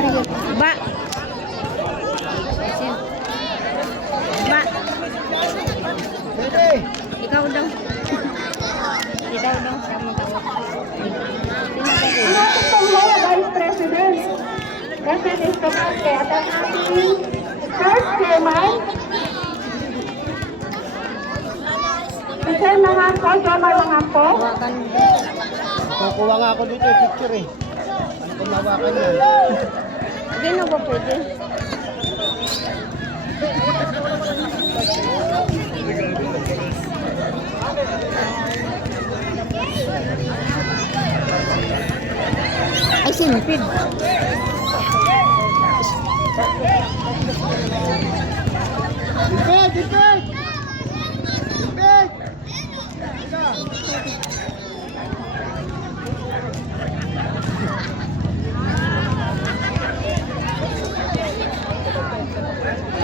Ba. Ba. Ikaw daw. Ikaw daw. Vice President President Escamante at ang ating first chairman Michelle Mangako, Jomar Mangako. Kukuha nga ako dito yung picture eh. Ano kung mawakan yan? Hindi na ba pwede? Ay, sinipid. Ipid! Ipid! Ipid!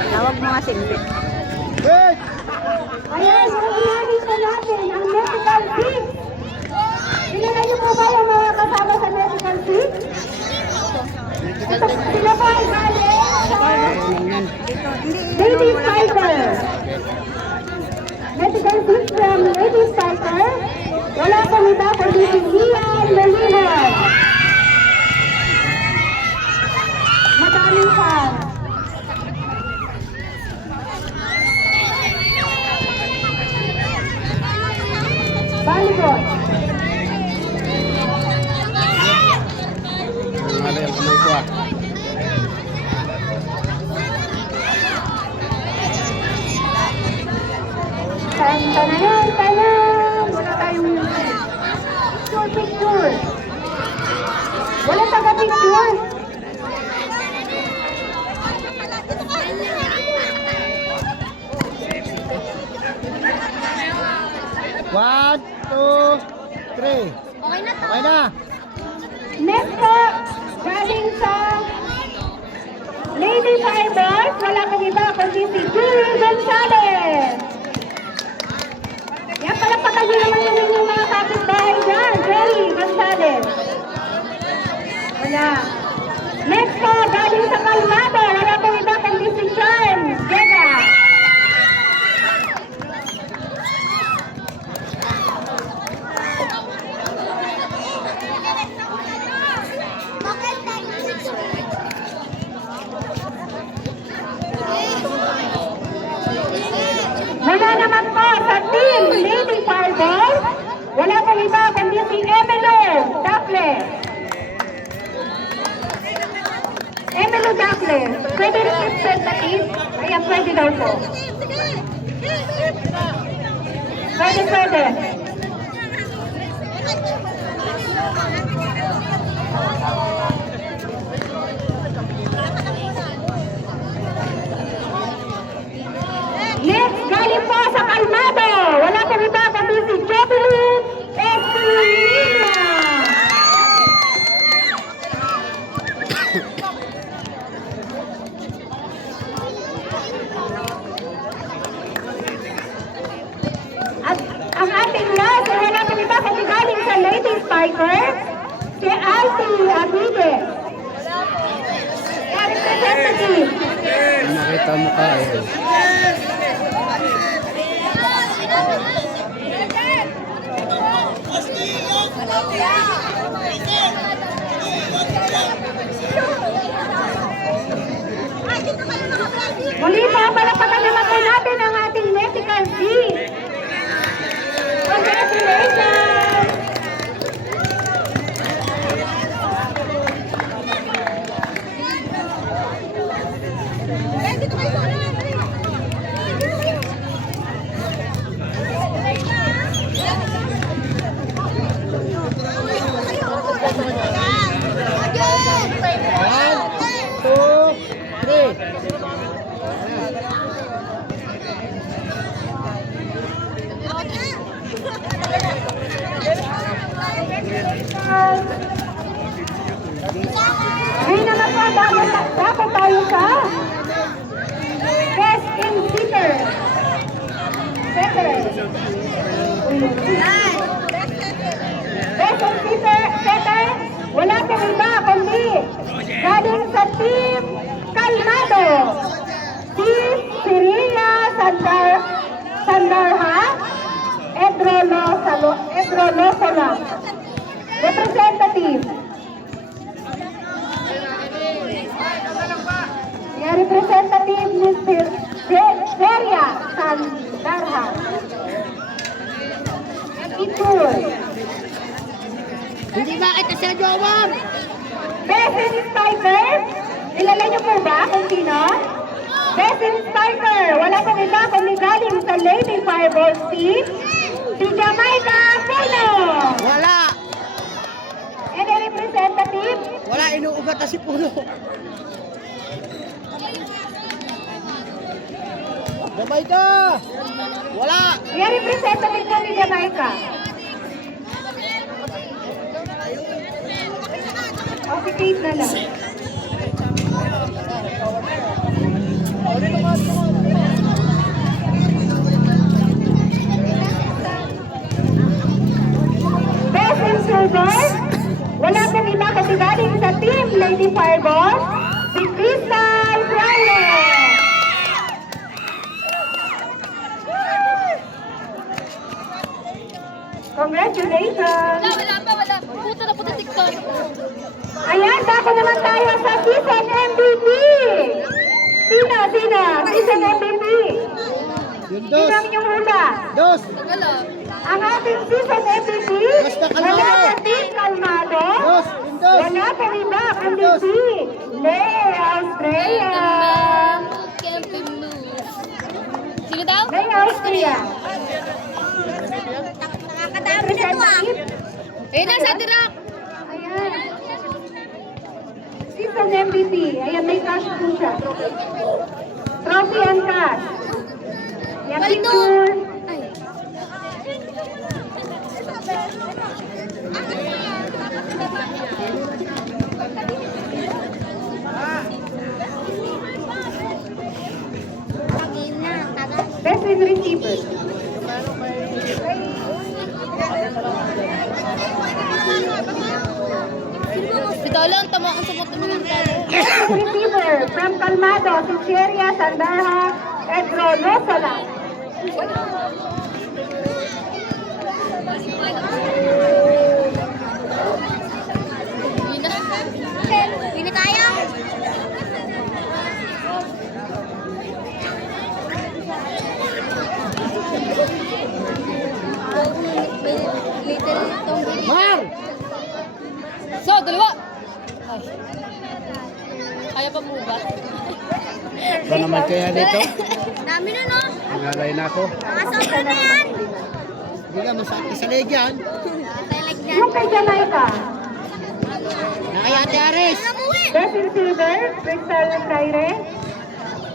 Tawag mo nga sinipid. Ipid! Ayan, unahin po natin ang medical team. Kilala niyo po ba yung mga kasama sa medical team? Sila po ay galing sa Ladies Fighter. Medical team from Ladies Fighter. Wala pong iba kundi si Ian Molina. Madaming fan. Volleyball. Ano yung kamay ko ah? Tanan! Wala tayong picture. Wala taga-picture. One, two, three. Okay na to. Okay na. Next po, galing sa Lady Fibers, wala pong iba kundi si Julie Gonzalez. Yan, palapakan niyo naman yun yung mga kapitbahay dyan. Julie Gonzalez. Wala. Next po, galing sa Calmado, wala pong iba kundi si Charm Vega. Wala naman po sa team Lady Fireball. Wala pong iba kundi si Emelo Daple. Emelo Daple. Pwede representative? Ayan, pwede daw po. Pwede, pwede. Next, galing po sa Calmado. Wala pong iba kundi si Jocelyn Escalina. At ang ating last, wala pong iba kundi galing sa Ladies Fighter, si Alti Amide. Representative. Nakita mo ka eh. Muli po, palapakan naman po natin ang ating medical team. Congratulations! One, two, three. Ngayon naman po, dapat tayo sa best in seater. Setter. Best in seater, wala pong iba, kundi galing sa Pedro Lozola. Representative. Yung representative Ms. Seria Sandarha. Itur. Hindi ba kita sa Jomar? Best Spiker. Kilala niyo po ba kung sino? Best Spiker. Wala pong iba kundi galing sa Lady Fireballs team. Si Jamaica Puno. Wala. And a representative. Wala, inuugat na si Puno. Gabay ka! Wala! Yung representative po ni Jamaica. O si Kate na lang. Best in silver. Wala pong iba kasi galing sa team Lady Fireball. Si Crystal Flores. Congratulations! Wala. Puto na puto TikTok. Ayan, dako naman tayo sa season MVP! Sino? Season MVP! Yung Sino dos! ang inyong hula? Dos! Ang ating season MVP, Basta Kalmado. wala sa Team Kalmado, Dos! Yung dos! wala pa iba, kundi si Lea Australia. Sino daw? Lea Australia. Nakakadami na to ah. Ayun na, sa Tirak. Ayan. Season MVP. Ayan, may cash po siya. Trophy and cash. Yan, Palito. picture. Ay. Best in receiver. Hospital lang, tama akong sumot ng mga tao. Best in receiver. From Calmado, si Cheria Sandarha, Pedro Lozola. Yun na. Yun na tayo. Mar! So, dalawa. Ay. Kaya pa po ba? Ba naman kaya dito? Dami na, no? Nangalay na ako. Nakasobra na yan. Hindi ka masakit sa leg yan. Talag na. Yung kay Jamaica. Nakayate Aris! Best in silver, Crystal Flores.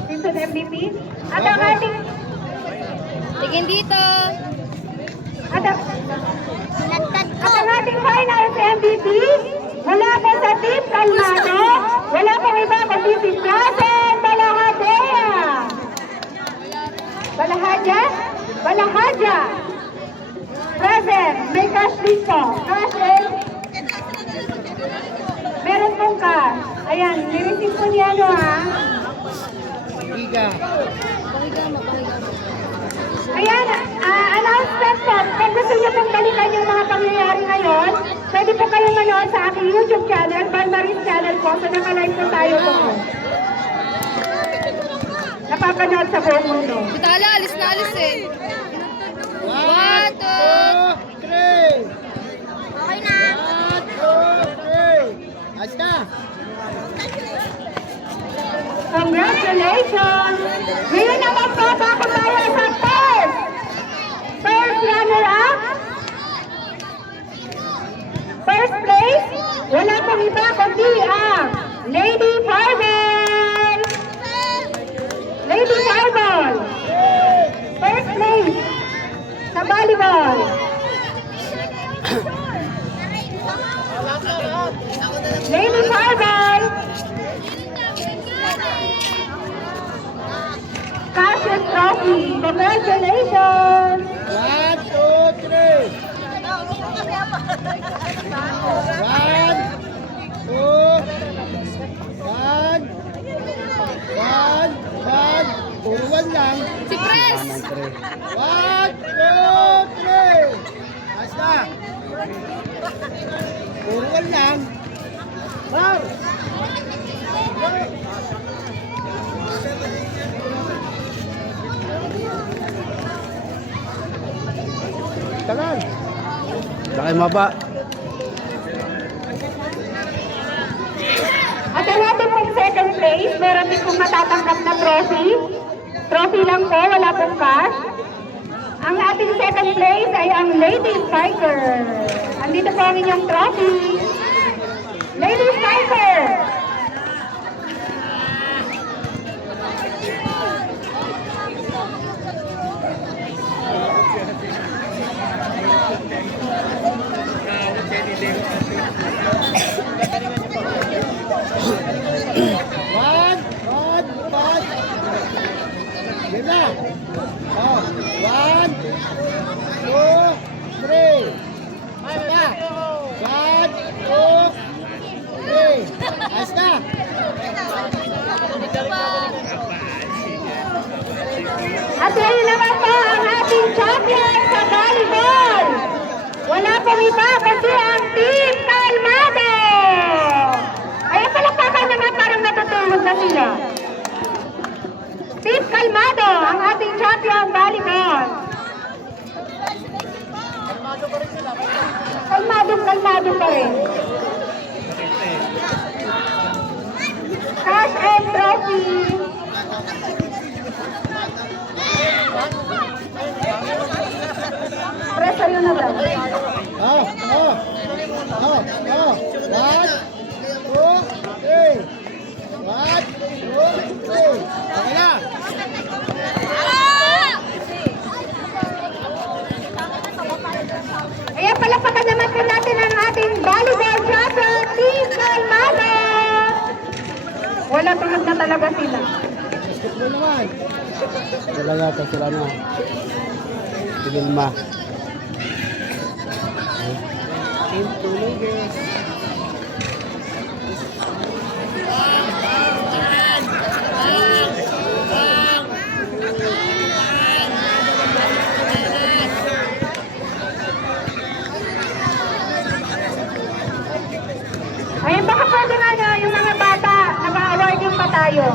Season MVP. At ang ating Tingin dito. At ang, Nagtad at ang ating finals MVP, mula po sa Team Calmado, wala pong iba kundi si Prasen Balahadea. Balahadya. Prasen, may cash dito. Cash and meron pong cash. Ayan, nireceive po niya ano ha. Iga. Ayan, announcement po. Kung gusto niyo pong balikan yung mga pangyayari ngayon, pwede po kayong manood sa aking YouTube channel, Balmarin channel po. So nakalive po tayo po. Napapanood sa buong mundo. Tala, alis na alis eh. 1, 2, 3! Okay na. 1, 2, 3! Ayos na! Congratulations! Ngayon naman po, bako tayo sa first runner-up. First place, wala pong iba kundi ang Lady Fireball! Lady Fireball! First place sa volleyball. Lady Fireball! Cassius Trophy! Congratulations! 1, 2, 3! 1, 2, 1, 1, puro 1 lang. Si Pres. 1, 2, 3! Ayos na! Puro 1 lang. Bar. Tagal. Laki maba. At ang ating pong second place, meron din pong matatanggap na trophy. Trophy lang po, wala pong cash. Ang ating second place ay ang Lady Fighter. Andito po ang inyong trophy. Lady Fighter! Yan na. Oh, 1, 2, 3. Isa pa. 1, 2, 3. Ayos na. At ngayon naman po ang ating champion sa volleyball. Wala pong iba kasi ang Team Kalmado. Ay, palakpakan naman parang natutulog na sila. Team Kalmado, ang ating champion volleyball. Kalmado pa rin. Cash and trophy. Presa yun na lang. Oh. 1, 2, 3. 1, 2, 3. Okay na. Ayan, palakpakan naman po natin ang ating volleyball champion, Team Kalmado. Wala tulog na talaga sila. Basketball naman. Wala yata sila na. Pinilma. Team Tuluges. Ayun, baka pwede nga na yung mga bata, nag-award yung pa tayo.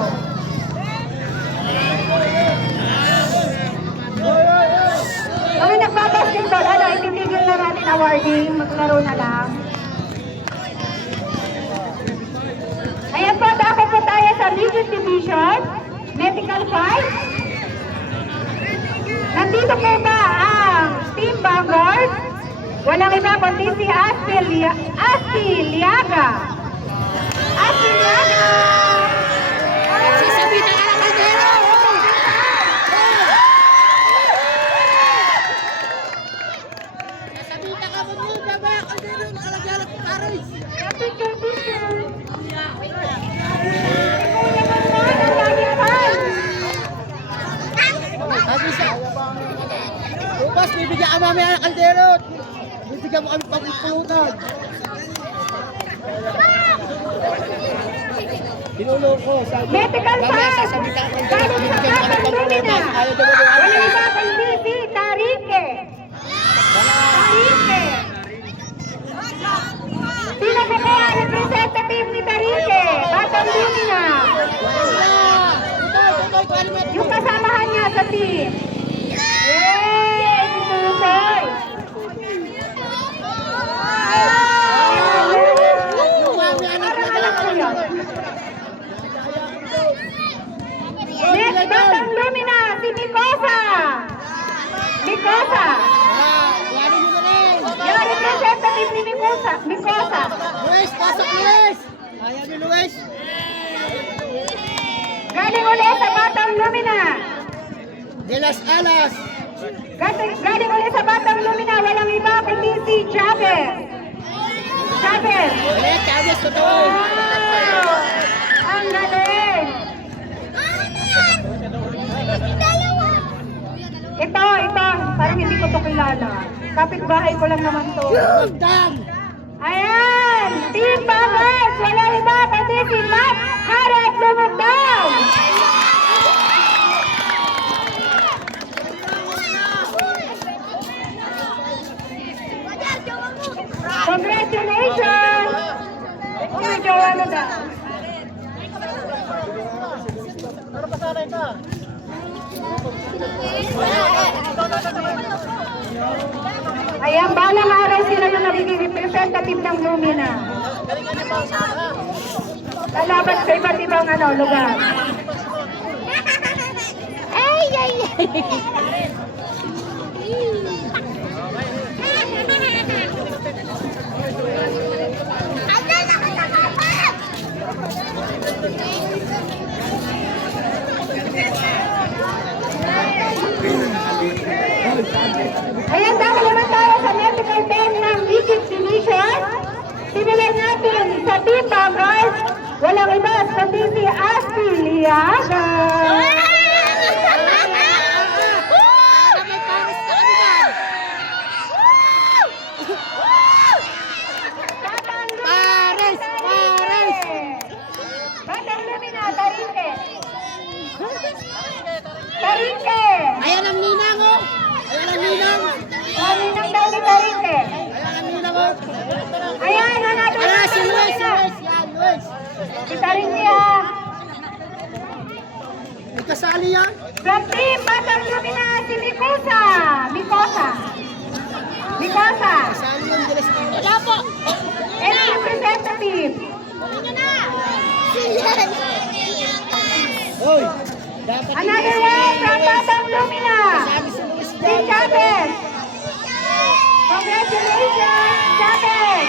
Kami nagbabasketball, ititigil na natin awarding, maglaro na lang. Ayan po, dako po tayo sa Region Division, Medical Fight. Nandito po ba ang Team Vanguard? Walang iba kundi si Asti Liaga. Asti Liaga! Sasabihin ka ng kaldero! Sasabihin ka mo mo, baba, kaldero, nakalagyan ng karoy. Picture. Sabi sa... Bukas, bibigyan ka mamaya ng kaldero. Bibigyan mo kami pagpulutan. Pinulo ko. Medical Mamaya Fight! sasabihin ka ng Galing kaldero. sa Bibigyan mo kami Batang Lumina! pagpulutan. Ayaw daw mo doon. Walang iba kundi si Tarike! Tarike! Sino po po ang representative ni Tarike? Batang Lumina! Yung kasamahan niya sa team. Yay! Si Tusoy! Next, Batang Lumina, si Mikosa! Mikosa! Yung representative ni Mikosa. Luis, pasok Luis! Ayaw ni Luis! Galing ulit sa Batang Lumina. De las Alas! Galing ulit sa Batang Lumina, walang iba kundi si Chavez. Chavez! Eh, Chavez, totoo! Wow! Ang galing! Ito, parang hindi ko to kilala. Kapitbahay ko lang naman to. Magdang! Ayan! Team Bangers! Walang iba kundi si Matt Harret Lumugdang! Ayan, balang araw sila yung nagiging representative ng Lumina. Lalaban sa iba't ibang lugar. Ay, ay, ay. Ayan, dahil naman tayo sa medical team ng Egypt Division. Sinilay natin sa Team Bangers, walang iba kundi si Asti Liaga. Pares! Pares! Batang Lumina, Tarinque. Tarinque. Ayan ang ninang, oh! Ayan ang ninang! Ninang daw ni Tarinque. Ayan ang ninang, oh! Ayan, ang ating Ayan, si Batang Luis! Si Lumina. Luis! Yan, Luis! Si Tarinque ha. May kasali yan? From Team Batang Lumina, si Mikosa. Mikosa. Mikosa. Kasali yung Diles Toro. Wala po. And representative. Hoy! Dapat Another one from Batang Lumina. kasali si Luis Si dyan. Chavez. Congratulations, Chavez.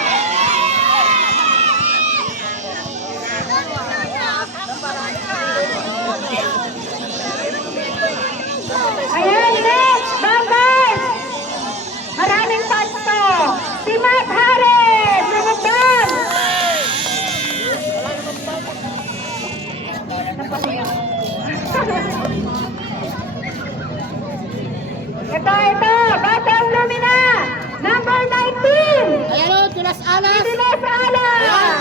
Ayan, next, Bangers. Maraming fans to. Si Matt Harris, lumabas. Ito, Batang Lumina, number 19. Ayan, oh! Tulas alas! Sila sa alas.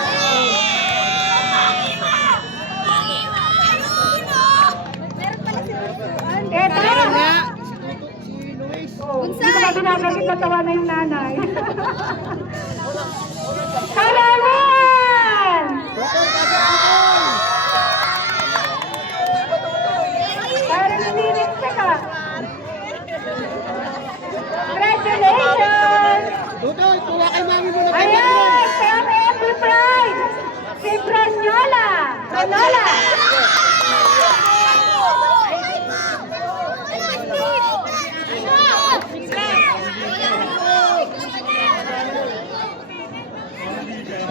Ito. Meron nga! Si Luis. Hindi ko na ginagalit na tawa na yung nanay. Kalaman! Bukol ka sa bukol! Parang nilinis ka. Congratulations! Dudoy, kuha kay mami mo na kay Ayan! From every prize! Si Branola! Branola!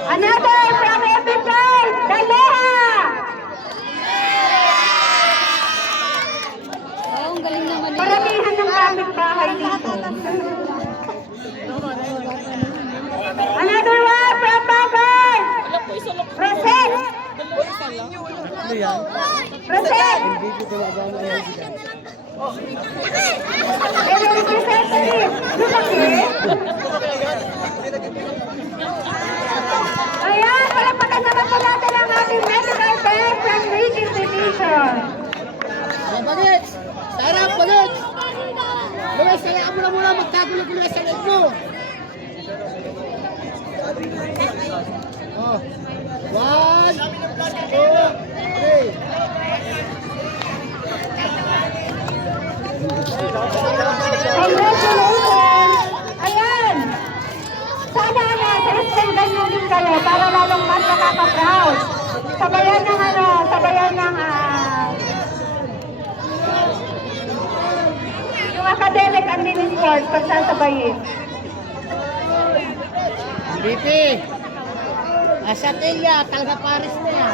Another from every prize! Daleha! Oh, ang galing naman nila. Paramihan ng kapitbahay dito. Another one from Bagay! Rosette! Ano yan? Rosette! Hindi ko tumagama yan sila. And representative, lumaki. Ayan, palapakan naman po natin ang ating medical fair from Regis Division. Bagets! Sarap, bagets! Luis, hayaan mo na muna magtagulo-gulo sa leg mo. Oh. 1, 2, 3. Congratulations! Ayan! Sana na-extendan nyo din kayo para lalong mas nakaka-proud. Sabayan ng sabayan ng yung academic and mini sports pagsasabayin. BP! Asatelia, talaga Paris na yan.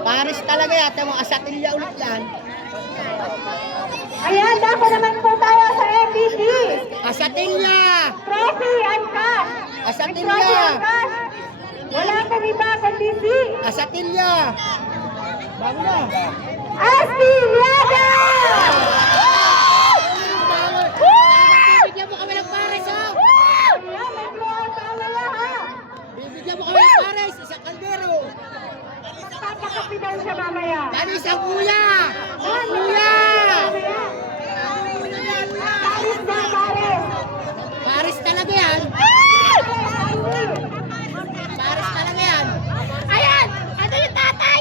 Paris talaga yan. Ate mo, Asatelia ulit yan. Ayan, dako naman po tayo sa MVP. Asatelia! Trophy and cash. Asatelia! May trophy and cash. Wala pong iba kundi si Asatelia! Bago na. Asti Liaga! Bibigyan mo kami ng Paris, ha? Ayan, may floor tayo ha. Bibigyan mo kami ng Paris, isang kaldero. Papakapi daw siya mamaya. Yan isang kuya! Kuya! Paris na, Paris. Paris talaga yan. Paris talaga yan. Ayan! Ano yung tatay?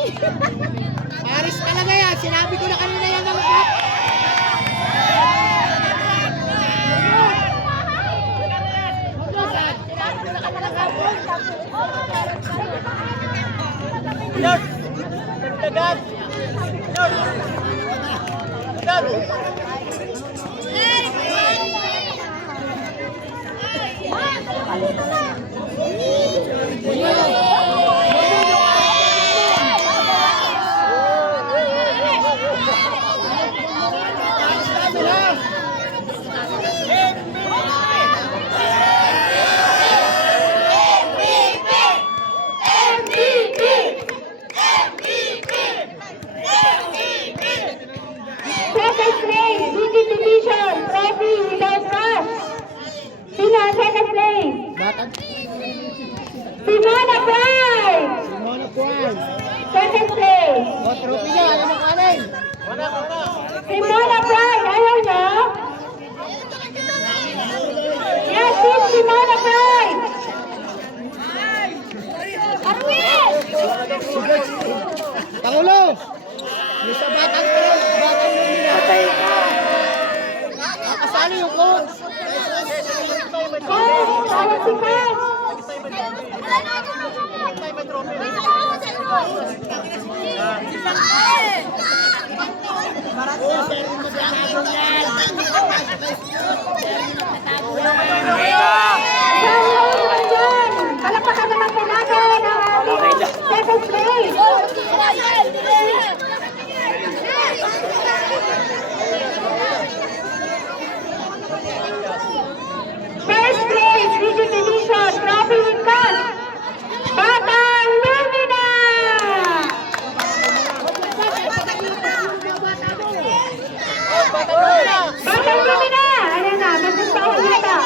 Second place, BG Division, trophy without cash. Sino ang second place? Batang. Simona Pride! Simona Juan. Second place. O, trophy niya. Alam mo kanin. Simona Pride, ayaw niyo? Yes, Team Simona Pride! Arwin! Pangulo. Yung sa batang yun nila. Kasali yung coach. Coach, tawag si Coach! Palakpakan naman po natin ang ating second place. First place, BG Division, trophy with cash. Batang Lumina! Batang Lumina! Ayan na, nagsasawa yata.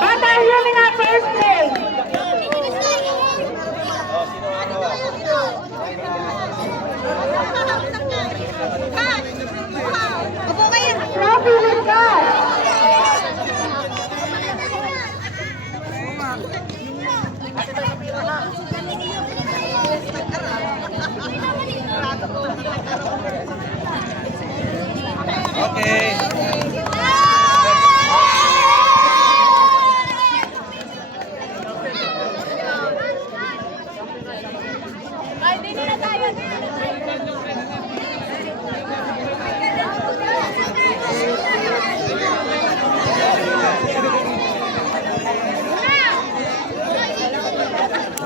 Batang Lumina, first place. Trophy with cash.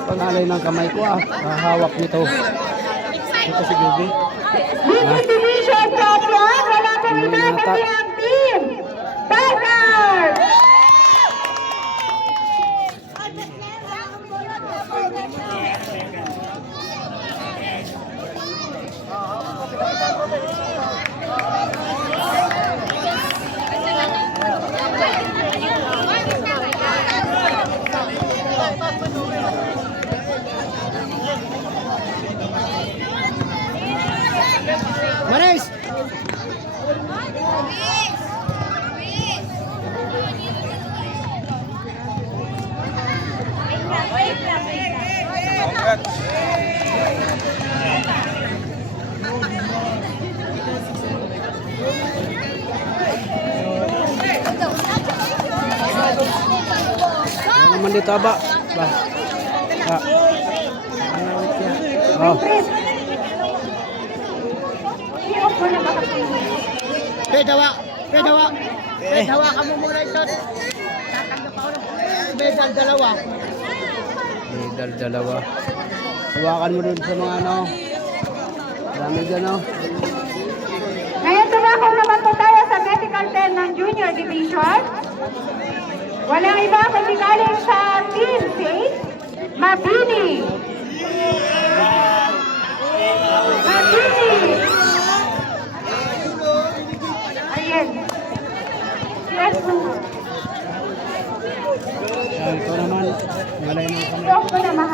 Pangalay ng kamay ko hawak nito. Ito si Gubi. BG Division top 1, wala po iba kasi ang team. Tiger! Maris. Ano naman dito ba? Ba. Oh. I-off mo na ba kasi? Pedawa ka mo muna ito. Tatanggap ako ng medal dalawa. Medal dalawa. Hawakan mo dun sa mga ano. Dami dyan Ngayon tumakaw naman po tayo sa medical 10 ng junior division. Walang iba kundi galing sa Team Faith, Mabini. Ayan. Yes, po. Yan, ito naman. Malay ng kamay. I-off mo naman.